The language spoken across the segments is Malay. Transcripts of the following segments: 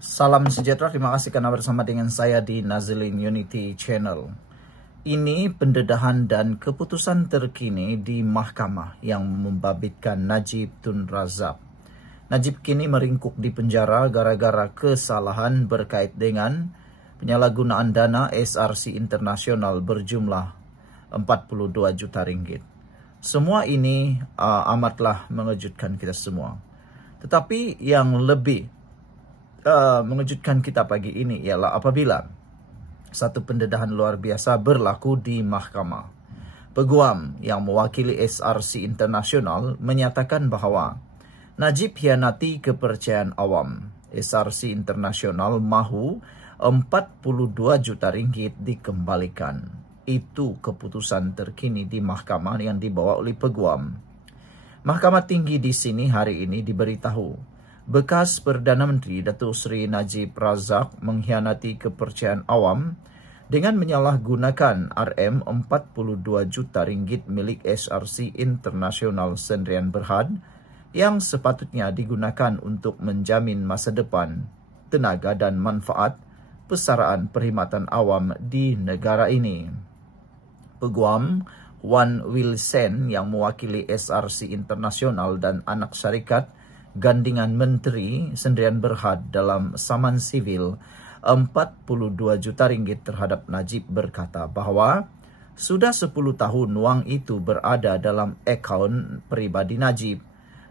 Salam sejahtera, terima kasih karena bersama dengan saya di Nazilin Unity Channel. Ini pendedahan dan keputusan terkini di mahkamah yang membabitkan Najib Tun Razak. Najib kini meringkuk di penjara gara-gara kesalahan berkait dengan penyalahgunaan dana SRC Internasional berjumlah 42 juta ringgit. Semua ini amatlah mengejutkan kita semua. Tetapi yang lebih mengejutkan kita pagi ini ialah apabila satu pendedahan luar biasa berlaku di mahkamah. Peguam yang mewakili SRC Internasional menyatakan bahawa Najib hianati kepercayaan awam. SRC Internasional mahu 42 juta ringgit dikembalikan. Itu keputusan terkini di mahkamah yang dibawa oleh peguam. Mahkamah Tinggi di sini hari ini diberitahu bekas Perdana Menteri Datuk Seri Najib Razak mengkhianati kepercayaan awam dengan menyalahgunakan RM42 juta ringgit milik SRC Internasional Sdn Bhd yang sepatutnya digunakan untuk menjamin masa depan, tenaga dan manfaat persaraan perkhidmatan awam di negara ini. Peguam Wan Wilson yang mewakili SRC Internasional dan anak syarikat Gandingan Menteri Sdn Bhd dalam saman sivil 42 juta ringgit terhadap Najib berkata bahawa sudah 10 tahun wang itu berada dalam akaun peribadi Najib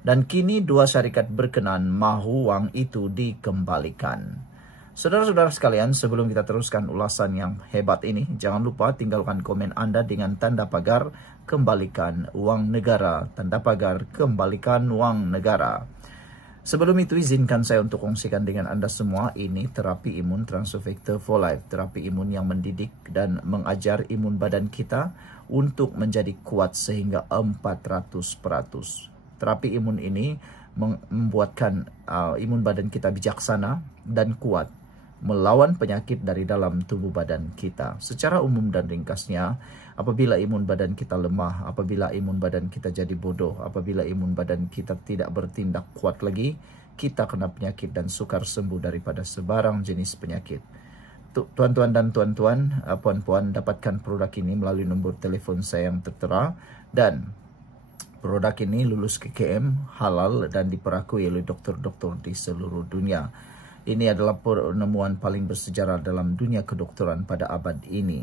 dan kini dua syarikat berkenan mahu wang itu dikembalikan. Saudara-saudara sekalian, sebelum kita teruskan ulasan yang hebat ini, jangan lupa tinggalkan komen Anda dengan tanda pagar kembalikan uang negara, tanda pagar kembalikan uang negara. Sebelum itu, izinkan saya untuk kongsikan dengan Anda semua, ini terapi imun Transofector for Life. Terapi imun yang mendidik dan mengajar imun badan kita untuk menjadi kuat sehingga 400%. Terapi imun ini membuatkan imun badan kita bijaksana dan kuat melawan penyakit dari dalam tubuh badan kita. Secara umum dan ringkasnya, apabila imun badan kita lemah, apabila imun badan kita jadi bodoh, apabila imun badan kita tidak bertindak kuat lagi, kita kena penyakit dan sukar sembuh daripada sebarang jenis penyakit. Tuan-tuan dan tuan-tuan, puan-puan, dapatkan produk ini melalui nombor telefon saya yang tertera, dan produk ini lulus KKM, halal dan diperakui oleh doktor-doktor di seluruh dunia. Ini adalah penemuan paling bersejarah dalam dunia kedokteran pada abad ini.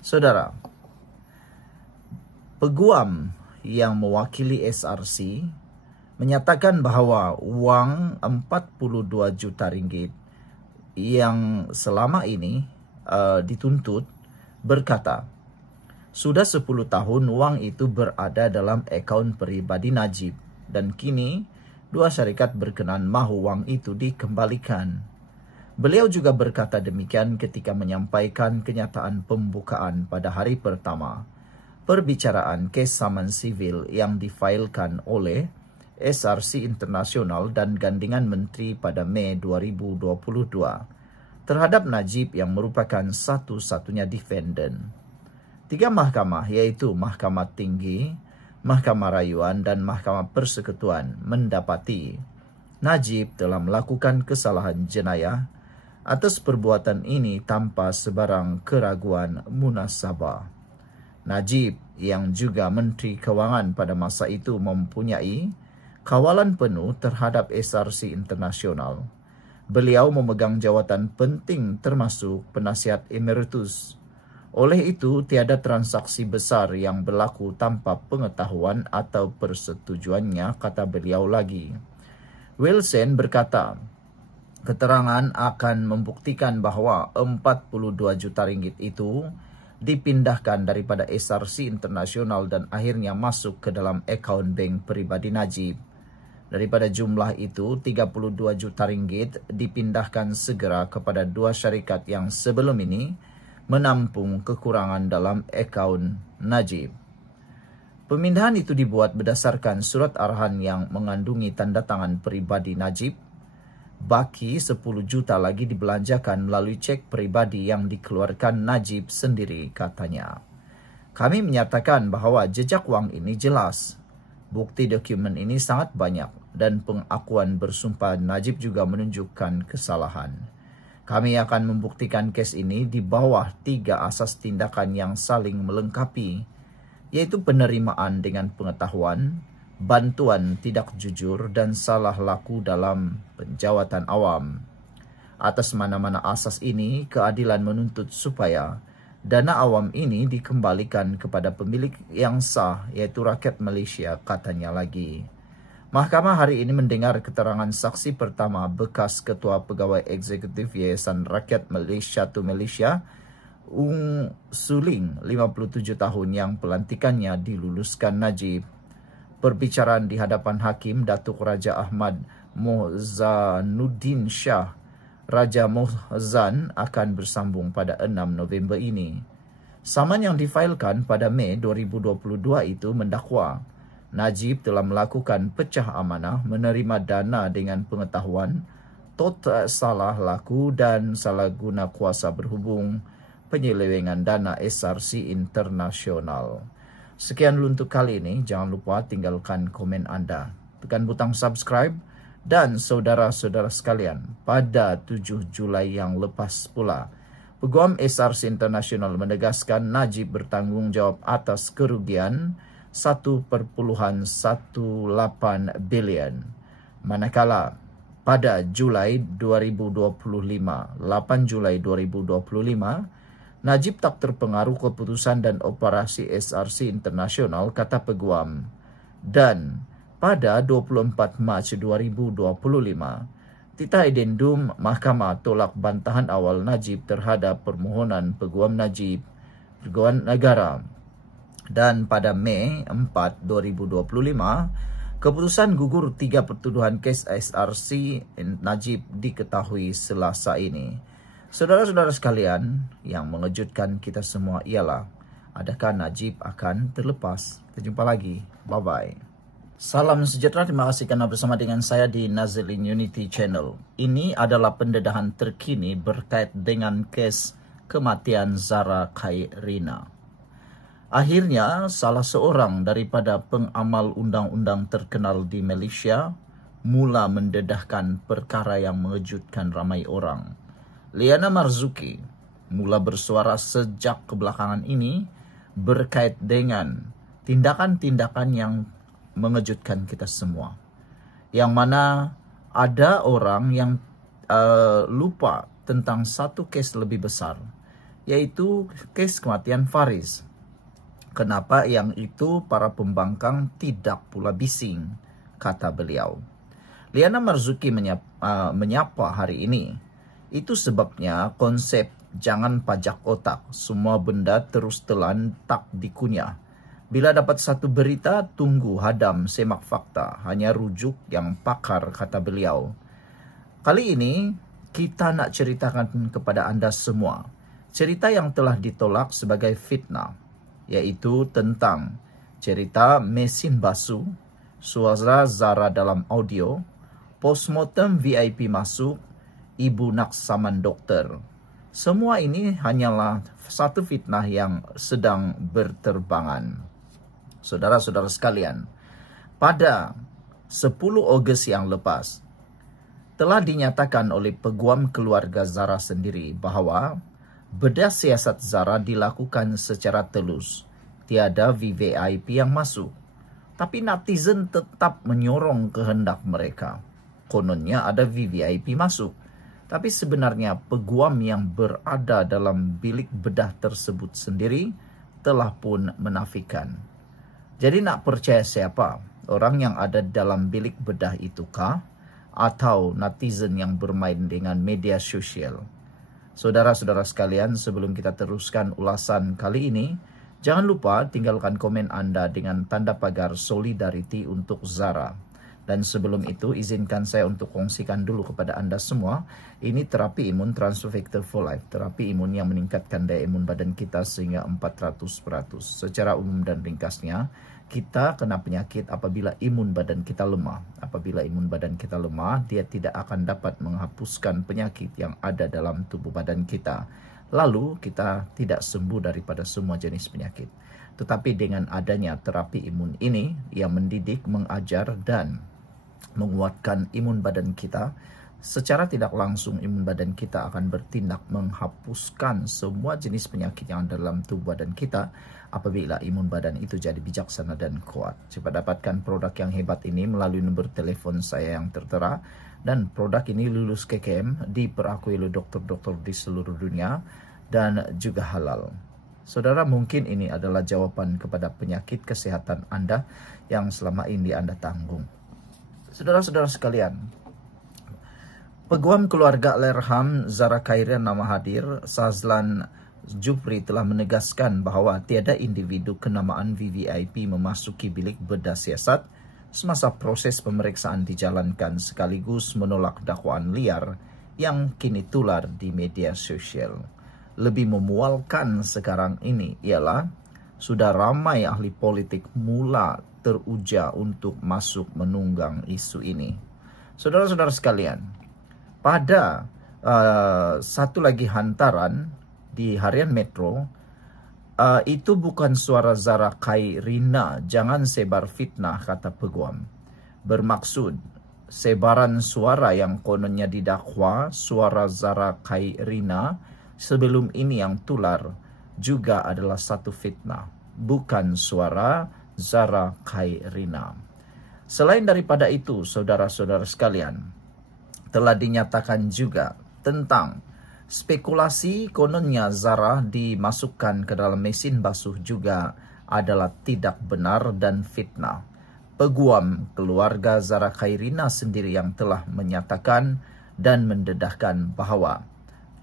Saudara, peguam yang mewakili SRC menyatakan bahawa wang 42 juta ringgit yang selama ini dituntut berkata, sudah 10 tahun wang itu berada dalam akaun peribadi Najib dan kini dua syarikat berkenan mahu wang itu dikembalikan. Beliau juga berkata demikian ketika menyampaikan kenyataan pembukaan pada hari pertama perbicaraan kes saman sivil yang difailkan oleh SRC Internasional dan Gandingan Menteri pada Mei 2022 terhadap Najib yang merupakan satu-satunya defendant. 3 mahkamah yaitu Mahkamah Tinggi, Mahkamah Rayuan dan Mahkamah Persekutuan mendapati Najib telah melakukan kesalahan jenayah atas perbuatan ini tanpa sebarang keraguan munasabah. Najib yang juga Menteri Kewangan pada masa itu mempunyai kawalan penuh terhadap SRC Internasional. Beliau memegang jawatan penting termasuk penasihat emeritus. Oleh itu, tiada transaksi besar yang berlaku tanpa pengetahuan atau persetujuannya, kata beliau lagi. Wilson berkata, keterangan akan membuktikan bahawa 42 juta ringgit itu dipindahkan daripada SRC Internasional dan akhirnya masuk ke dalam akaun bank peribadi Najib. Daripada jumlah itu, 32 juta ringgit dipindahkan segera kepada dua syarikat yang sebelum ini menampung kekurangan dalam akaun Najib. Pemindahan itu dibuat berdasarkan surat arahan yang mengandungi tanda tangan peribadi Najib. Baki 10 juta lagi dibelanjakan melalui cek peribadi yang dikeluarkan Najib sendiri, katanya. Kami menyatakan bahawa jejak wang ini jelas. Bukti dokumen ini sangat banyak. dan pengakuan bersumpah Najib juga menunjukkan kesalahan. Kami akan membuktikan kes ini di bawah 3 asas tindakan yang saling melengkapi, yaitu penerimaan dengan pengetahuan, bantuan tidak jujur, dan salah laku dalam penjawatan awam. Atas mana-mana asas ini, keadilan menuntut supaya dana awam ini dikembalikan kepada pemilik yang sah, yaitu rakyat Malaysia, katanya lagi. Mahkamah hari ini mendengar keterangan saksi pertama bekas Ketua Pegawai Eksekutif Yayasan Rakyat Malaysia tu Malaysia, Ung Suling, 57 tahun, yang pelantikannya diluluskan Najib. Perbicaraan di hadapan Hakim Datuk Raja Ahmad Mohzanuddin Shah Raja Mohzan akan bersambung pada 6 November ini. Saman yang difailkan pada Mei 2022 itu mendakwa Najib telah melakukan pecah amanah, menerima dana dengan pengetahuan, total salah laku dan salah guna kuasa berhubung, penyelewengan dana SRC internasional. Sekian dulu untuk kali ini. Jangan lupa tinggalkan komen anda, tekan butang subscribe, dan saudara-saudara sekalian, pada 7 Julai yang lepas pula, Peguam SRC Internasional menegaskan Najib bertanggung jawab atas kerugian 1.18 bilion. Manakala pada Julai 2025, 8 Julai 2025, Najib tak terpengaruh keputusan dan operasi SRC Internasional, kata Peguam. Dan pada 24 Mac 2025, Tita Addendum Mahkamah tolak bantahan awal Najib terhadap permohonan Peguam Najib, Peguam Negara. Dan pada Mei 4, 2025, keputusan gugur 3 pertuduhan kes SRC Najib diketahui Selasa ini. Saudara-saudara sekalian, yang mengejutkan kita semua ialah, adakah Najib akan terlepas? Kita jumpa lagi. Bye-bye. Salam sejahtera, terima kasih kerana bersama dengan saya di Nazilin Unity Channel. Ini adalah pendedahan terkini berkait dengan kes kematian Zara Khairina. Akhirnya, salah seorang daripada pengamal undang-undang terkenal di Malaysia mula mendedahkan perkara yang mengejutkan ramai orang. Liana Marzuki mula bersuara sejak kebelakangan ini berkait dengan tindakan-tindakan yang mengejutkan kita semua. Yang mana ada orang yang lupa tentang satu kes lebih besar, yaitu kes kematian Faris. Kenapa yang itu para pembangkang tidak pula bising, kata beliau. Liana Marzuki menyapa hari ini. Itu sebabnya konsep jangan pajak otak, semua benda terus telan tak dikunyah. Bila dapat satu berita, tunggu, hadam, semak fakta. Hanya rujuk yang pakar, kata beliau. Kali ini, kita nak ceritakan kepada anda semua cerita yang telah ditolak sebagai fitnah, yaitu tentang cerita mesin basuh, suara Zara dalam audio, postmortem VIP masuk, ibu nak saman doktor. Semua ini hanyalah satu fitnah yang sedang berterbangan. Saudara-saudara sekalian, pada 10 Ogos yang lepas, telah dinyatakan oleh Peguam Keluarga Zara sendiri bahawa bedah siasat Zara dilakukan secara telus. Tiada VVIP yang masuk. Tapi netizen tetap menyorong kehendak mereka. Kononnya ada VVIP masuk. Tapi sebenarnya peguam yang berada dalam bilik bedah tersebut sendiri telah pun menafikan. Jadi nak percaya siapa? Orang yang ada dalam bilik bedah itukah? Atau netizen yang bermain dengan media sosial? Saudara-saudara sekalian, sebelum kita teruskan ulasan kali ini, jangan lupa tinggalkan komen anda dengan tanda pagar solidariti untuk Zara. Dan sebelum itu, izinkan saya untuk kongsikan dulu kepada anda semua, ini terapi imun Transfer Factor for Life. Terapi imun yang meningkatkan daya imun badan kita sehingga 400%. Secara umum dan ringkasnya, kita kena penyakit apabila imun badan kita lemah. Apabila imun badan kita lemah, dia tidak akan dapat menghapuskan penyakit yang ada dalam tubuh badan kita. Lalu, kita tidak sembuh daripada semua jenis penyakit. Tetapi dengan adanya terapi imun ini, yang mendidik, mengajar, dan menguatkan imun badan kita, secara tidak langsung imun badan kita akan bertindak menghapuskan semua jenis penyakit yang ada dalam tubuh badan kita apabila imun badan itu jadi bijaksana dan kuat. Cepat dapatkan produk yang hebat ini melalui nomor telepon saya yang tertera, dan produk ini lulus KKM, diperakui oleh dokter-dokter di seluruh dunia dan juga halal. Saudara, mungkin ini adalah jawaban kepada penyakit kesehatan Anda yang selama ini Anda tanggung. Saudara-saudara sekalian, Peguam Keluarga Allahyarham Zahra Khairina nama hadir, Sazlan Jufri telah menegaskan bahawa tiada individu kenamaan VVIP memasuki bilik bedah siasat semasa proses pemeriksaan dijalankan, sekaligus menolak dakwaan liar yang kini tular di media sosial. Lebih memualkan sekarang ini ialah sudah ramai ahli politik mula teruja untuk masuk menunggang isu ini. Saudara-saudara sekalian, pada satu lagi hantaran di harian Metro, itu bukan suara Zahra Khairina, jangan sebar fitnah, kata peguam. Bermaksud sebaran suara yang kononnya didakwa suara Zahra Khairina sebelum ini yang tular juga adalah satu fitnah, bukan suara Zahra Khairina. Selain daripada itu, saudara-saudara sekalian, telah dinyatakan juga tentang spekulasi kononnya Zahra dimasukkan ke dalam mesin basuh juga adalah tidak benar dan fitnah. Peguam Keluarga Zahra Khairina sendiri yang telah menyatakan dan mendedahkan bahawa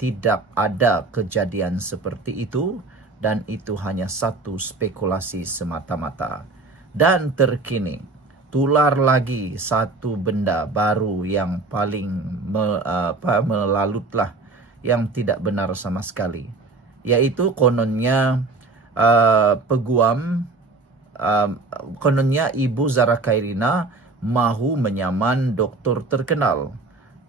tidak ada kejadian seperti itu dan itu hanya satu spekulasi semata-mata. Dan terkini tular lagi satu benda baru yang paling melalutlah, yang tidak benar sama sekali, yaitu kononnya kononnya Ibu Zahra Khairina mahu menyaman doktor terkenal.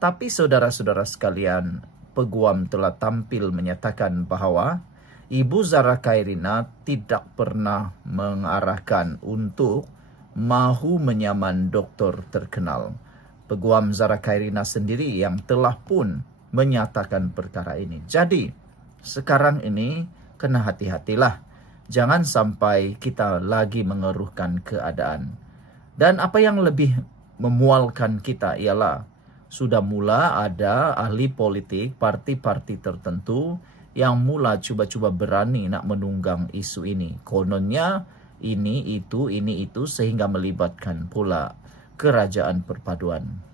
Tapi saudara-saudara sekalian, peguam telah tampil menyatakan bahawa Ibu Zahra Khairina tidak pernah mengarahkan untuk mahu menyaman doktor terkenal. Peguam Zahra Khairina sendiri yang telah pun menyatakan perkara ini. Jadi, sekarang ini kena hati-hatilah. Jangan sampai kita lagi mengeruhkan keadaan. Dan apa yang lebih memualkan kita ialah sudah mula ada ahli politik parti-parti tertentu yang mula cuba-cuba berani nak menunggang isu ini. Kononnya ini itu sehingga melibatkan pula Kerajaan Perpaduan.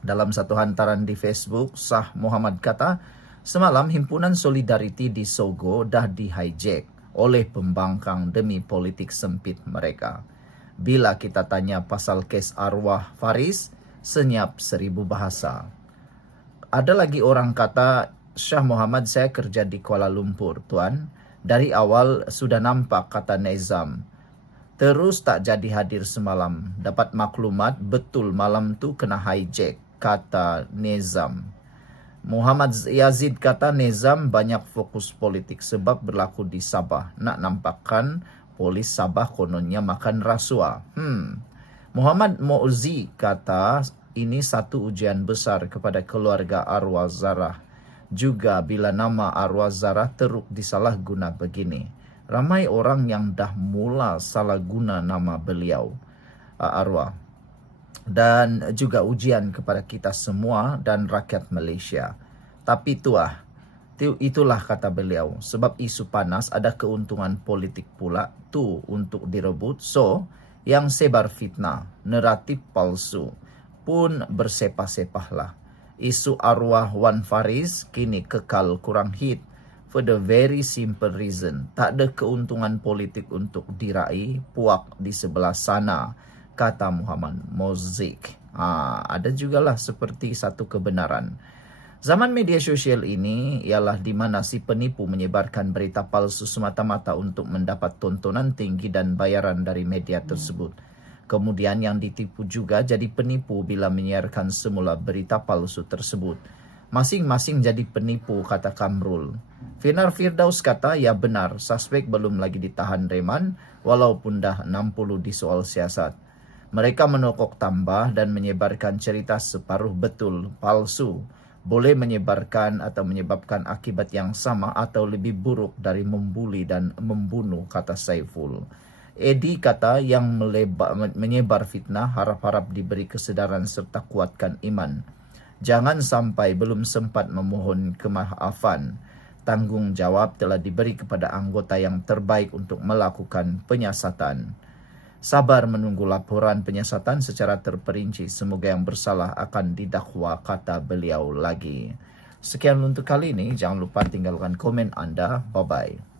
Dalam satu hantaran di Facebook, Sah Muhammad kata, semalam himpunan Solidariti di Sogo dah di-hijack oleh pembangkang demi politik sempit mereka. Bila kita tanya pasal kes arwah Faris, senyap 1000 bahasa. Ada lagi orang kata, Syah Muhammad, saya kerja di Kuala Lumpur, Tuan. Dari awal sudah nampak, kata Nezam. Terus tak jadi hadir semalam. Dapat maklumat betul malam tu kena hijack, kata Nezam. Muhammad Yazid kata Nezam banyak fokus politik sebab berlaku di Sabah. Nak nampakkan polis Sabah kononnya makan rasuah. Muhammad Mu'zi kata ini satu ujian besar kepada keluarga arwah Zahra. Juga bila nama arwah Zahra teruk disalahguna begini. Ramai orang yang dah mula salah guna nama beliau arwah. Dan juga ujian kepada kita semua dan rakyat Malaysia. Tapi itulah kata beliau. Sebab isu panas ada keuntungan politik pula tu untuk direbut. So, yang sebar fitnah, naratif palsu pun bersepah-sepahlah. Isu arwah Wan Faris kini kekal kurang hit for the very simple reason. Tak ada keuntungan politik untuk diraih puak di sebelah sana, kata Muhammad Mozik. Ada jugalah seperti satu kebenaran. Zaman media sosial ini ialah di mana si penipu menyebarkan berita palsu semata-mata untuk mendapat tontonan tinggi dan bayaran dari media tersebut. Kemudian yang ditipu juga jadi penipu bila menyiarkan semula berita palsu tersebut. Masing-masing jadi penipu, kata Kamrul. Finar Firdaus kata, ya benar, suspek belum lagi ditahan reman walaupun dah 60 di soal siasat. Mereka menokok tambah dan menyebarkan cerita separuh betul, palsu, boleh menyebarkan atau menyebabkan akibat yang sama atau lebih buruk dari membuli dan membunuh, kata Saiful. Edi kata yang menyebar fitnah harap-harap diberi kesedaran serta kuatkan iman. Jangan sampai belum sempat memohon kemaafan. Tanggung jawab telah diberi kepada anggota yang terbaik untuk melakukan penyiasatan. Sabar menunggu laporan penyiasatan secara terperinci. Semoga yang bersalah akan didakwa, kata beliau lagi. Sekian untuk kali ini. Jangan lupa tinggalkan komen Anda. Bye-bye.